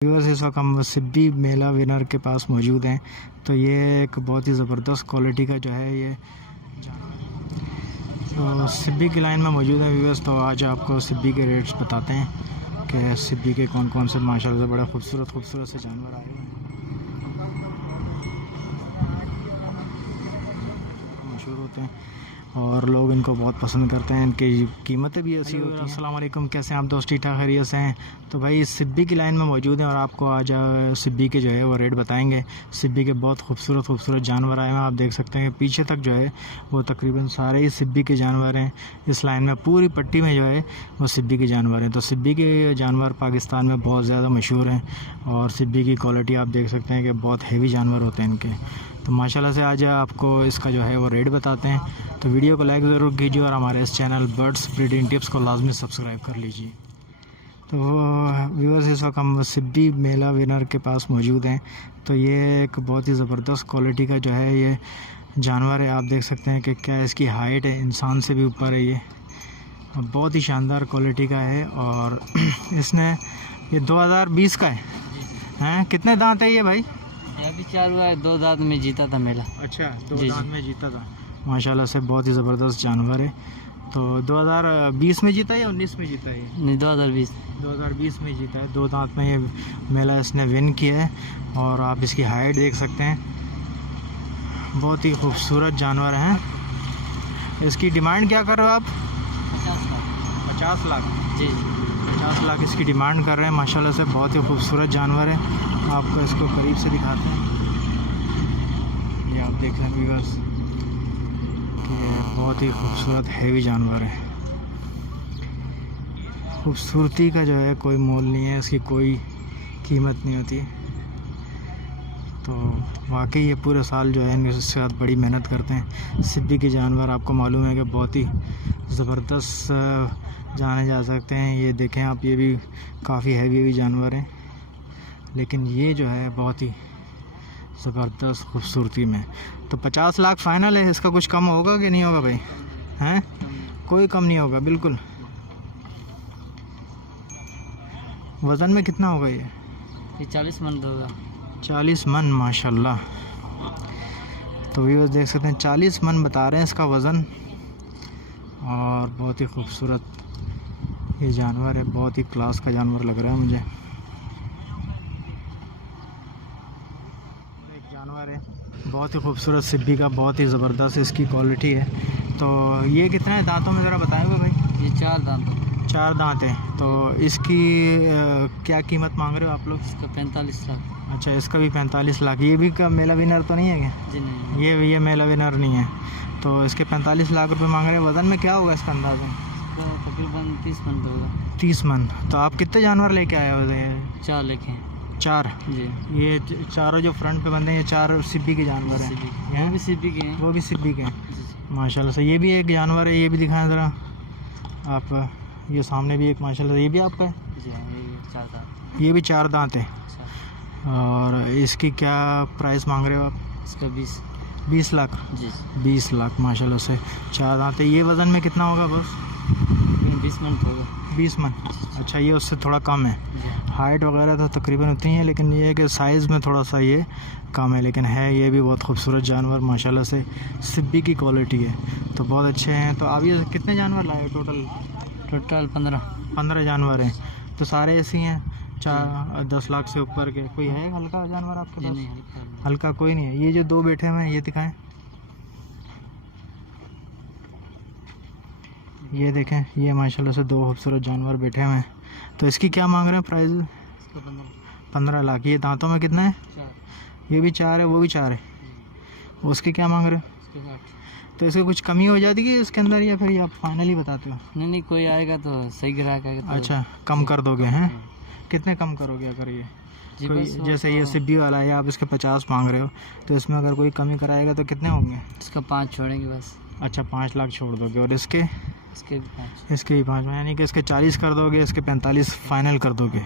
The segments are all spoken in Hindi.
व्यूअर्स, इस वक्त हम सिब्बी मेला विनर के पास मौजूद हैं। तो ये एक बहुत ही ज़बरदस्त क्वालिटी का जो है ये तो सिब्बी की लाइन में मौजूद है व्यूअर्स। तो आज आपको सिब्बी के रेट्स बताते हैं कि सिब्बी के कौन कौन से माशाल्लाह से बड़े खूबसूरत से जानवर आए हुए हैं, मशहूर होते हैं और लोग इनको बहुत पसंद करते हैं। इनकी कीमतें भी ऐसी होती हैं। अस्सलाम वालेकुम, कैसे हैं आप दोस्त? ठीक ठाक खैरियत से हैं? तो भाई सिब्बी की लाइन में मौजूद हैं और आपको आज सिब्बी के जो है वो रेट बताएंगे। सिब्बी के बहुत खूबसूरत जानवर आए हैं। आप देख सकते हैं पीछे तक जो है वो तकरीबन सारे ही सिब्बी के जानवर हैं। इस लाइन में पूरी पट्टी में जो है वो सिब्बी के जानवर हैं। तो सिब्बी के जानवर पाकिस्तान में बहुत ज़्यादा मशहूर हैं और सिब्बी की क्वालिटी आप देख सकते हैं कि बहुत हैवी जानवर होते हैं इनके। तो माशाल्लाह से आज आपको इसका जो है वो रेट बताते हैं। तो वीडियो को लाइक ज़रूर कीजिए और हमारे इस चैनल बर्ड्स ब्रीडिंग टिप्स को लाजमी सब्सक्राइब कर लीजिए। तो व्यूअर्स, इस वक्त हम सिब्बी मेला विनर के पास मौजूद हैं। तो ये एक बहुत ही ज़बरदस्त क्वालिटी का जो है ये जानवर है। आप देख सकते हैं कि क्या इसकी हाइट है, इंसान से भी ऊपर है। ये बहुत ही शानदार क्वालिटी का है और इसने ये 2020 का है। कितने दांत है ये भाई? अभी चालू है, 2 दांत में जीता था मेला। अच्छा, 2 दांत में जीता था। माशाल्लाह से बहुत ही ज़बरदस्त जानवर है। तो 2020 में जीता है या 19 में जीता है? नहीं, 2020 में जीता है। 2 दांत में ये मेला इसने विन किया है और आप इसकी हाइट देख सकते हैं। बहुत ही खूबसूरत जानवर हैं। इसकी डिमांड क्या कर रहे हो आप? 50 लाख जी। 50 लाख इसकी डिमांड कर रहे हैं। माशाल्लाह से बहुत ही खूबसूरत जानवर है। आपको इसको करीब से दिखाते हैं। ये आप देख रहे हैं व्यूअर्स कि बहुत ही खूबसूरत हैवी जानवर है। खूबसूरती का जो है कोई मोल नहीं है, इसकी कोई कीमत नहीं होती। तो वाकई ये पूरे साल जो है इनके साथ बड़ी मेहनत करते हैं। सिब्बी के जानवर आपको मालूम है कि बहुत ही ज़बरदस्त जाने जा सकते हैं। ये देखें आप, ये भी काफ़ी हैवी जानवर हैं, लेकिन ये जो है बहुत ही ज़बरदस्त खूबसूरती में। तो 50 लाख फ़ाइनल है। इसका कुछ कम होगा कि नहीं होगा भाई? हैं? कोई कम नहीं होगा बिल्कुल। वज़न में कितना होगा ये? 40 मन होगा। 40 मन माशाल्लाह। तो व्यूअर्स देख सकते हैं 40 मन बता रहे हैं इसका वज़न और बहुत ही खूबसूरत ये जानवर है। बहुत ही क्लास का जानवर लग रहा है मुझे। एक जानवर है बहुत ही खूबसूरत सिब्बी का, बहुत ही ज़बरदस्त इसकी क्वालिटी है। तो ये कितने दांतों में ज़रा बताएंगे भाई? ये 4 दांत। 4 दांत हैं। तो इसकी क्या कीमत मांग रहे हो आप लोग? इसका 45 लाख। अच्छा, इसका भी 45 लाख। ये भी का मेला विनर तो नहीं है क्या? जी नहीं, ये मेला विनर नहीं है। तो इसके 45 लाख रुपए मांग रहे हैं। वज़न में क्या होगा इसका अंदाज़ा? इसका तकरीबन 30 मन होगा। 30 मन। तो आप कितने जानवर लेके आए हो? 4 लेके। 4? जी। ये चारों जो फ्रंट पे बंदे हैं, ये 4 सिब्बी के जानवर हैं। वो भी सिब्बी के हैं। वो भी सिब्बी के हैं माशाल्लाह से। ये भी एक जानवर है, ये भी दिखाएं ज़रा आप। ये सामने भी एक माशाल्लाह, ये भी आपका है? जी हाँ, ये 4 दांत। ये भी 4 दांत है। और इसकी क्या प्राइस मांग रहे हो आप? इसका 20 लाख। जी। 20 लाख माशाल्लाह से। 4 दांत है। ये वज़न में कितना होगा बस? 20 मन होगा। 20 मन। अच्छा, ये उससे थोड़ा कम है। हाइट वगैरह तो तकरीबन उतनी है, लेकिन ये है कि साइज़ में थोड़ा सा ये कम है, लेकिन है ये भी बहुत खूबसूरत जानवर माशाल्लाह से। सिब्बी की क्वालिटी है तो बहुत अच्छे हैं। तो आप ये कितने जानवर लाए टोटल? 15 जानवर हैं। तो सारे ऐसे ही हैं 10 लाख से ऊपर के? कोई है हल्का जानवर आपके पास? नहीं, हल्का कोई नहीं है। ये जो 2 बैठे हुए हैं ये दिखाएं। ये देखें, ये माशाल्लाह से 2 खूबसूरत जानवर बैठे हुए हैं। तो इसकी क्या मांग रहे हैं प्राइस? 15 लाख। ये दांतों में कितना है? 4। ये भी 4 है, वो भी 4 है। उसके क्या मांग रहे हैं? तो इसकी कुछ कमी हो जाती है इसके अंदर, या फिर ये आप फाइनली बताते हो? नहीं, कोई आएगा तो सही ग्राहक आएगा तो। अच्छा, कम कर दोगे हैं? कितने कम करोगे अगर ये कोई, जैसे ये सिब्बी वाला है, आप इसके 50 मांग रहे हो, तो इसमें अगर कोई कमी कराएगा तो कितने होंगे? इसका 5 छोड़ेंगे बस। अच्छा, 5 लाख छोड़ दोगे। और इसके भी 5। इसके भी 5, यानी कि इसके 40 कर दोगे, इसके 45 फाइनल कर दोगे।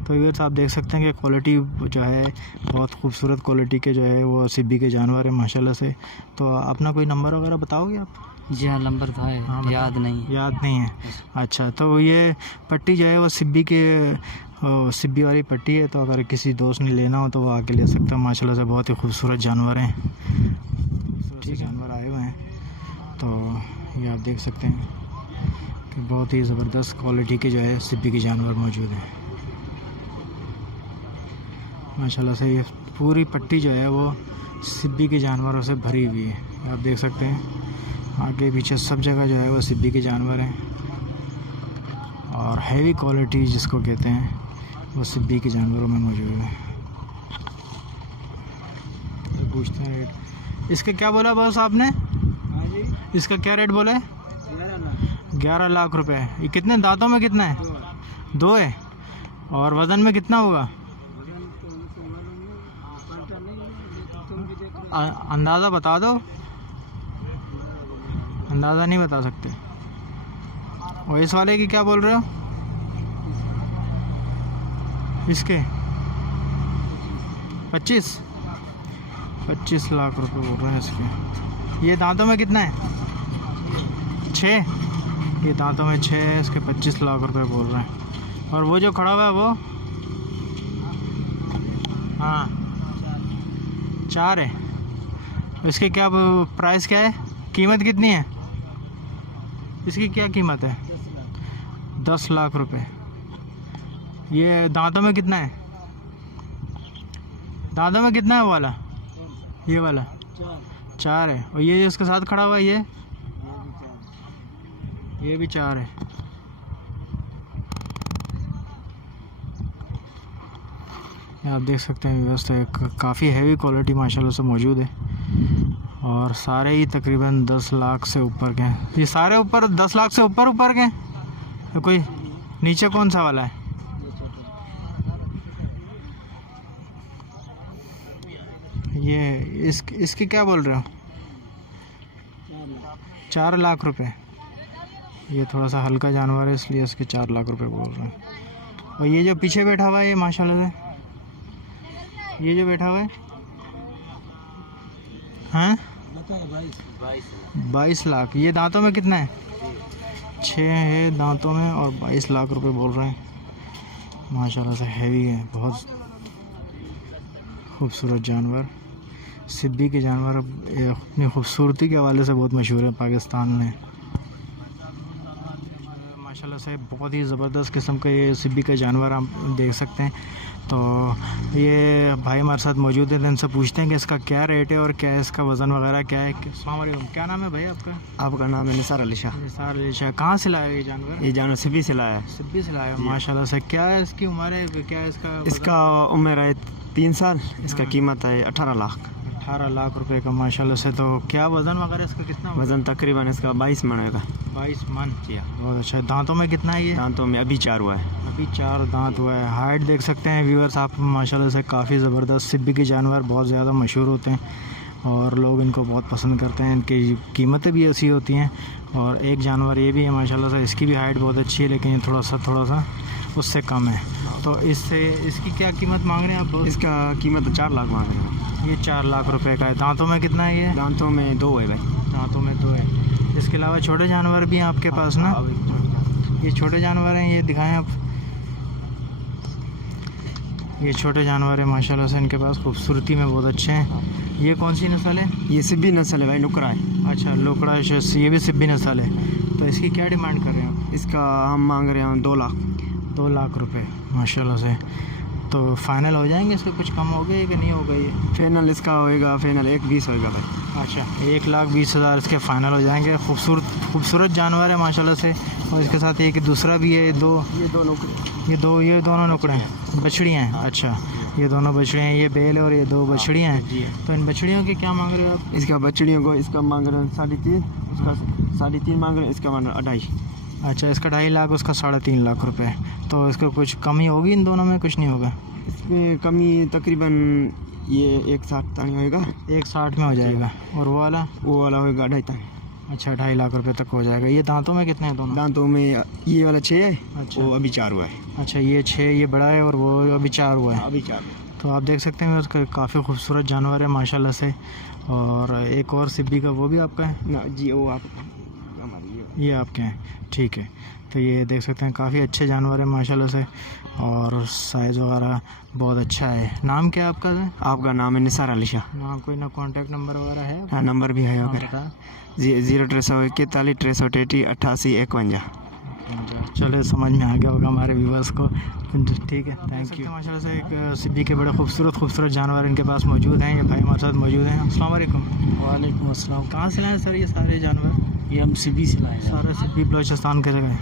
तो व्यूअर्स आप देख सकते हैं कि क्वालिटी जो है बहुत खूबसूरत क्वालिटी के जो है वो सिब्बी के जानवर है माशाल्लाह से। तो अपना कोई नंबर वगैरह बताओगे आप? जी हाँ, नंबर तो है। हाँ, याद नहीं है। अच्छा, तो ये पट्टी जो है वो सिब्बी के सिब्बी वाली पट्टी है, तो अगर किसी दोस्त ने लेना हो तो वो आके ले सकता है। माशाल्लाह से बहुत ही खूबसूरत जानवर हैं, ठीक जानवर आए हुए हैं। तो ये आप देख सकते हैं कि बहुत ही ज़बरदस्त क्वालिटी के जो है सिब्बी के जानवर मौजूद हैं। माशाल्लाह से ये पूरी पट्टी जो है वो सिब्बी के जानवरों से भरी हुई है। आप देख सकते हैं आगे पीछे सब जगह जो है वो सिब्बी के जानवर हैं, और हैवी क्वालिटी जिसको कहते हैं वो सिब्बी के जानवरों में मौजूद है। तो पूछते हैं रेट इसका क्या बोला बॉस आपने? इसका क्या रेट बोला है? 11 लाख रुपए। ये कितने दांतों में कितना है? 2 है। और वज़न में कितना होगा? अंदाज़ा बता दो। अंदाज़ा नहीं बता सकते। और इस वाले की क्या बोल रहे हो? इसके 25 लाख रुपए बोल रहे हैं इसके। ये दांतों में कितना है? 6। ये दांतों में 6 है, इसके 25 लाख रुपए बोल रहे हैं। और वो जो खड़ा हुआ है वो? हाँ 4 है। इसके क्या प्राइस क्या है? कीमत कितनी है इसकी? क्या कीमत है? 10 लाख रुपए। ये दांतों में कितना है? दांतों में कितना है वो वाला? ये वाला 4 है। और ये इसके साथ खड़ा हुआ है ये भी 4 है। आप देख सकते हैं व्यवस्था काफ़ी हैवी क्वालिटी माशाल्लाह से मौजूद है, और सारे ही तकरीबन 10 लाख से ऊपर के हैं। ये सारे ऊपर 10 लाख से ऊपर के हैं। तो कोई नीचे कौन सा वाला है? ये इसकी क्या बोल रहे हो? 4 लाख रुपए। ये थोड़ा सा हल्का जानवर है इसलिए इसके 4 लाख रुपए बोल रहे हैं। और ये जो पीछे बैठा हुआ है ये माशाल्लाह से, ये जो बैठा हुआ है हाँ 22 लाख। ये दांतों में कितना है? 6 है दांतों में, और 22 लाख रुपए बोल रहे हैं। माशाल्लाह से हैवी है, बहुत खूबसूरत जानवर। सिब्बी के जानवर अपनी खूबसूरती के हवाले से बहुत मशहूर है पाकिस्तान में। माशाल्लाह से बहुत ही ज़बरदस्त किस्म के ये सिब्बी का जानवर आप देख सकते हैं। तो ये भाई हमारे साथ मौजूद है, इनसे पूछते हैं कि इसका क्या रेट है और क्या है इसका वज़न वगैरह क्या है। अस्सलाम वालेकुम, क्या नाम है भाई आपका? आपका नाम है निसार अली शाह। निसार अली शाह। कहाँ से लाया ये जानवर? ये जानवर सिब्बी से लाया है। सिब्बी से लाया। माशाल्लाह से। क्या है इसकी उम्र है? क्या है इसका उम्र है 3 साल। इसका कीमत है 18 लाख। 18 लाख रुपए का माशाल्लाह से। तो क्या वज़न वगैरह इसका कितना? वज़न तकरीबन इसका 22 मन होगा। 22 मन। बहुत अच्छा। दांतों में कितना है ये? दांतों में अभी 4 हुआ है। अभी 4 दांत हुआ है। हाइट देख सकते हैं व्यूअर्स आप माशाल्लाह से, काफ़ी ज़बरदस्त। सिब्बी के जानवर बहुत ज़्यादा मशहूर होते हैं और लोग इनको बहुत पसंद करते हैं। इनकी कीमतें भी ऐसी होती हैं। और एक जानवर ये भी है माशाल्लाह से, इसकी भी हाइट बहुत अच्छी है, लेकिन ये थोड़ा सा उससे कम है। तो इसकी क्या कीमत मांग रहे हैं आप? इसका कीमत 4 लाख मांग रहे हैं। ये 4 लाख रुपए का है। दांतों में कितना है ये? दांतों में 2 है भाई। दांतों में 2 है। इसके अलावा छोटे जानवर भी हैं आपके पास ना? ये छोटे जानवर हैं, ये दिखाएं आप। ये छोटे जानवर हैं माशाल्लाह से, इनके पास खूबसूरती में बहुत अच्छे हैं। ये कौन सी नस्ल है? ये सिब्बी नस्ल है भाई, नुकरा है। अच्छा लोकड़ा है, ये भी सिब्बी नस्ल है। तो इसकी क्या डिमांड कर रहे हैं आप? इसका हम मांग रहे हैं 2 लाख। 2 लाख रुपए माशाल्लाह से। तो फाइनल हो जाएंगे इसके? कुछ कम हो गए कि नहीं हो गई? फाइनल इसका होएगा, फाइनल 1,20 होएगा भाई। अच्छा 1,20,000 इसके फ़ाइनल हो जाएंगे। खूबसूरत जानवर है माशाल्लाह से। और इसके साथ एक दूसरा भी है। ये दो नुकरे। ये दोनों नुकड़े हैं, बछड़ियाँ हैं। अच्छा ये दोनों बछड़ियाँ हैं, ये बेल और ये 2 बछड़ियाँ हैं। तो इन बछड़ियों के क्या मांग रहे हो आप? इसका बछड़ियों को इसका मांग रहे हैं 3.5, उसका 3.5 मांग रहे हैं, इसका मांग रहे हैं 2.5। अच्छा इसका 2.5 लाख, उसका 3.5 लाख रुपए। तो इसका कुछ कमी होगी इन दोनों में? कुछ नहीं होगा इसमें कमी। तकरीबन ये 1.60 तक होएगा। 1.60 में हो जाएगा। और वो वाला होएगा 2.5 तक। अच्छा 2.5 लाख रुपए तक हो जाएगा। ये दांतों में कितने हैं दोनों? दांतों में ये वाला 6 है। अच्छा वो अभी 4 हुआ है। अच्छा ये 6, ये बड़ा है, और वो अभी 4 हुआ है। अभी 4। तो आप देख सकते हैं उसका काफ़ी खूबसूरत जानवर है माशाल्लाह से। और एक और सिब्बी का वो भी आपका है ना जी, वो आप ये आपके हैं? ठीक है। तो ये देख सकते हैं काफ़ी अच्छे जानवर हैं माशाल्लाह से, और साइज़ वगैरह बहुत अच्छा है। नाम क्या है आपका? आपका नाम है निसार अली शाह। नाम कोई ना कॉन्टैक्ट नंबर वगैरह है? हाँ, नंबर भी है हाँ, वगैरह। बता। 0341 333 88 51। चलो समझ में आ गया होगा हमारे व्यूवर्स को। ठीक है, थैंक यू। माशाल्लाह से एक सिब्बी के बड़े खूबसूरत जानवर इनके पास मौजूद हैं। ये भाई हमारे साथ मौजूद हैं। अस्सलाम वालेकुम। वालेकुम अस्सलाम। कहाँ से लाए सर ये सारे जानवर? ये हम सिबी से लाए हैं। सारा सिब्बी बलोचिस्तान के जगह।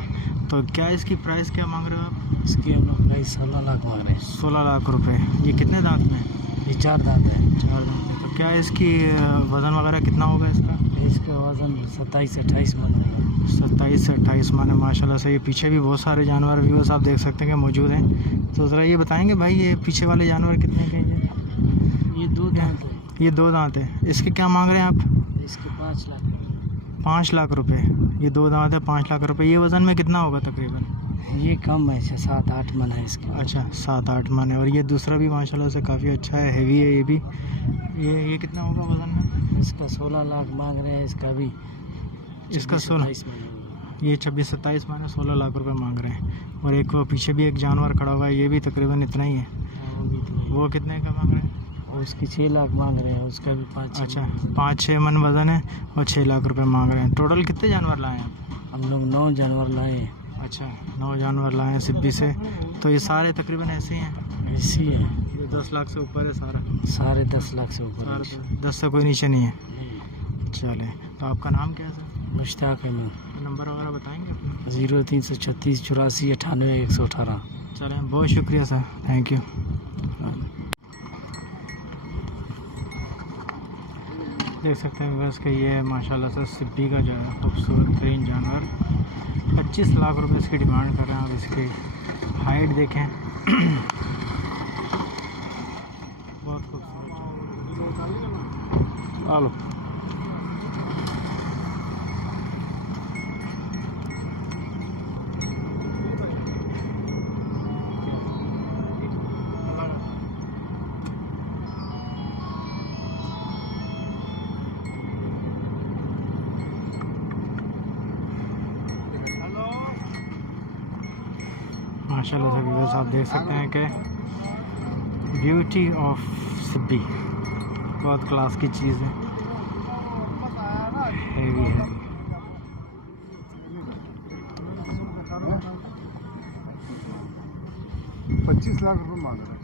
तो क्या इसकी प्राइस क्या मांग रहे हो आप? इसकी हम लोग प्राइस 16 लाख मांग रहे हैं। 16 लाख रुपए। ये कितने दांत में है? ये 4 दांत है। 4 दांत में। तो क्या इसकी वज़न वगैरह कितना होगा इसका? इसका वज़न 27 से 28 मन होगा। 27 से 28 मन है माशाल्लाह से। ये पीछे भी बहुत सारे जानवर व्यूअर्स आप देख सकते हैं कि मौजूद हैं। तो ज़रा ये बताएंगे भाई, ये पीछे वाले जानवर कितने के हैं? ये 2 दांत है। ये 2 दांत है। इसके क्या मांग रहे हैं आप? इसके 5 लाख। 5 लाख रुपए। ये 2 दांत है, 5 लाख रुपए। ये वज़न में कितना होगा तकरीबन? ये कम है, 6-7-8 मन है इसके। अच्छा, 7-8 मन है। और ये दूसरा भी माशाल्लाह से काफ़ी अच्छा है, हेवी है ये भी। ये कितना होगा वज़न में? इसका 16 लाख मांग रहे हैं। इसका भी इसका 26-27 मन होगा। ये 26-27 मन है, 16 लाख रुपए मांग रहे हैं। और एक वो पीछे भी एक जानवर खड़ा हुआ है, ये भी तकरीबन इतना ही है। वो भी इतना ही। वो कितने का मांग रहे हैं? और उसकी 6 लाख मांग रहे हैं। उसका भी 5। अच्छा, 5-6 मन वज़न है और 6 लाख रुपए मांग रहे हैं। टोटल कितने जानवर लाए हैं आप? हम लोग 9 जानवर लाए हैं। अच्छा, 9 जानवर लाए हैं सिब्बी से। तो ये सारे तकरीबन ऐसे ही हैं? ऐसी है। ये 10 लाख से ऊपर है सारा? सारे 10 लाख से ऊपर है। सारे 10 से कोई नीचे नहीं है। चले, तो आपका नाम क्या है सर? मुश्ताक है। मैं नंबर वगैरह बताएंगे अपना? 0336 84 98 118। चलें, बहुत शुक्रिया सर, थैंक यू। देख सकते हैं बस कि ये माशाल्लाह से सिब्बी का जो है खूबसूरत तरीन जानवर 25 लाख रुपए इसकी डिमांड कर रहे हैं। और इसकी हाइट देखें, बहुत खूबसूरत। आलो माशाल्लाह से व्यूअर्स आप देख सकते हैं कि ब्यूटी ऑफ सिब्बी बहुत क्लास की चीज़ है, हेवी है। 25 लाख रुपए मांग रहे हैं।